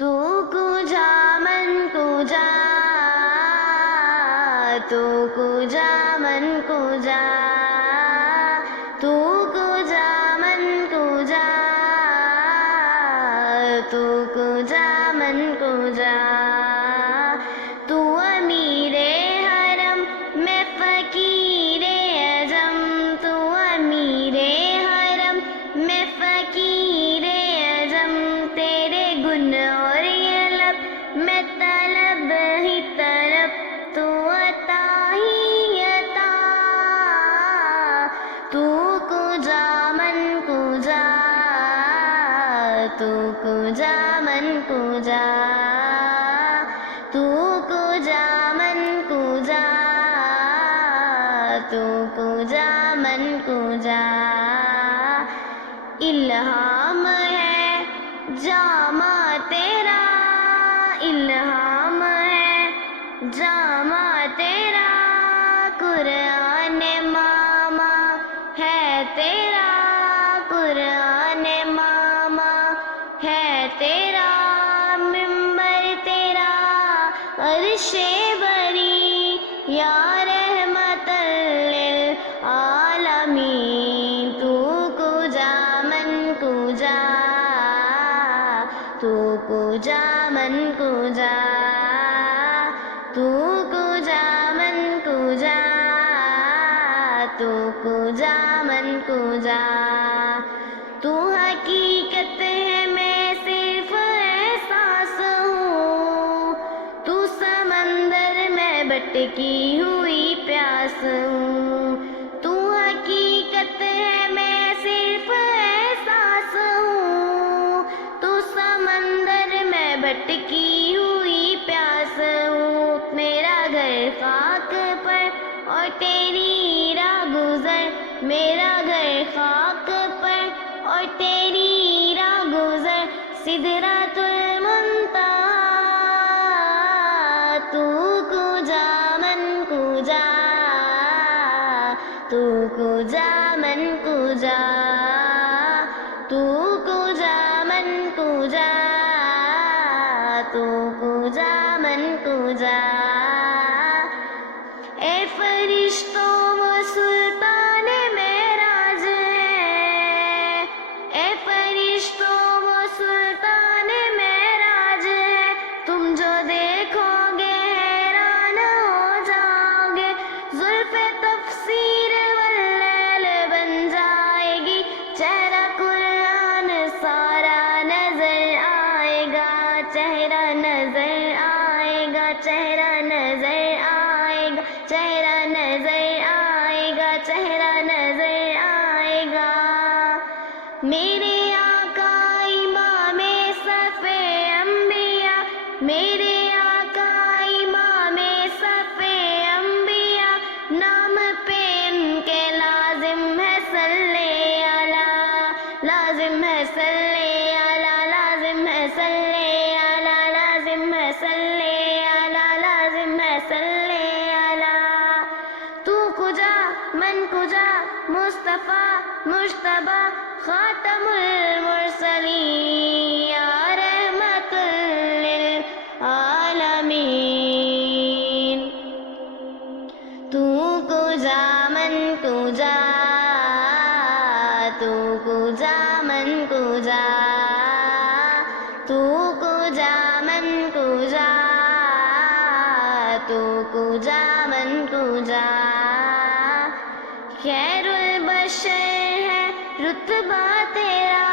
تو کجا من کجا تو کجا من کجا تو کجا من کجا تو کجا من کجا تو امیر حرم میں فقیر اعظم تو امیر حرم میں فقیر اعظم تیرے گن اور یہ لب میں طلب ہی طلب تو عطا ہی عطا تو کجا من کجا تو کجا من کجا تو کجا من کجا تو کجا من کجا الہام ہے جامع تیرا الہام ہے جامع تیرا قرآن ماما ہے تیرا قرآن ماما ہے تیرا منبر تیرا عرش بری یا رحمت للعالمین تو کجا من کجا تو کجا من کجا تو کجا من کجا تو کجا من کجا تو حقیقت ہے میں صرف احساس ہوں تو سمندر میں بٹکی ہوئی پیاس ہوں تو حقیقت ہے میں صرف احساس ہوں تو سمندر میں بٹکی ہوئی پیاس ہوں میرا گھر خاک پر اور تیری راہ گزر میرا گھر خاک پر اور تیری راہ گزر سدرۃ المنتہا تو کجا من کجا تو کجا من کجا تو کجا من کجا تو کجا من کجا اے فرشتوں وہ سلطان معراج ہے اے فرشتوں وہ سلطان معراج ہے تم جو دیکھو گے حیران ہو جاؤ گے زلف تفسیر واللیل بن جائے گی چہرہ قرآن سارا نظر آئے گا چہرہ نظر آئے گا چہرہ نظر آئے گا چہرہ نظر آئے گا چہرہ نظر آئے گا میرے آقا امام صف انبیاء میرے آقا امام صف انبیاء نام پہ ان کے لازم ہے صلی علی لازم ہے صلی علی لازم ہے صلی علی لازم ہے صلی علی لازم ہے صلی علی تو کجا من کجا مصطفیٰ مجتبیٰ خاتم المرسلین یا رحمت للعالمین تو کجا من کجا تو کجا من کجا تو کجا من کجا تو کجا من کجا خیر البشر ہے رتبہ تیرا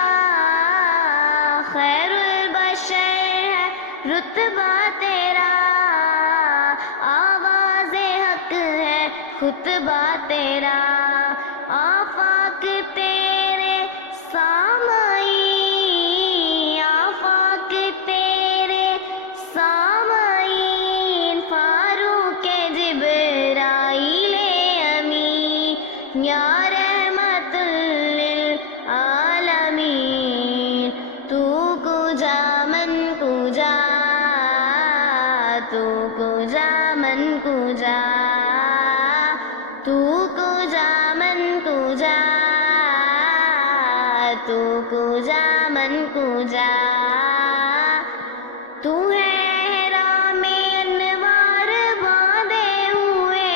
خیر البشر ہے رتبہ تیرا آواز حق ہے خطبہ تیرا آفاق تیرے سامعین آفاق تیرے سامعین فاروق جبرائیل امین یا رحمت للعالمین تو کجا من کجا تو کجا من کجا تو کجا من کجا تو کجا من کجا تو ہے احرام انوار باندھے ہوئے،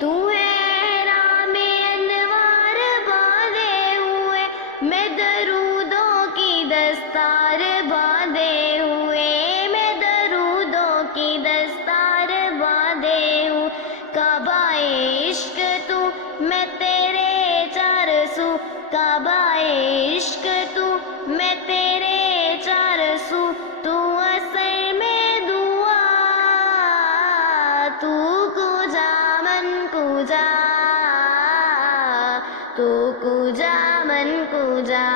تو ہے احرام انوار باندھے ہوئے، میں درودوں کی دستار باندھے ہوئے، میں درودوں کی دستار باندھے ہوں، کعبہ عشق تو میں تیرے چار سو، کعبہ عشق تو میں تیرے چار سو، تو اثر میں دعا، تو کجا من کجا، تو کجا من کجا.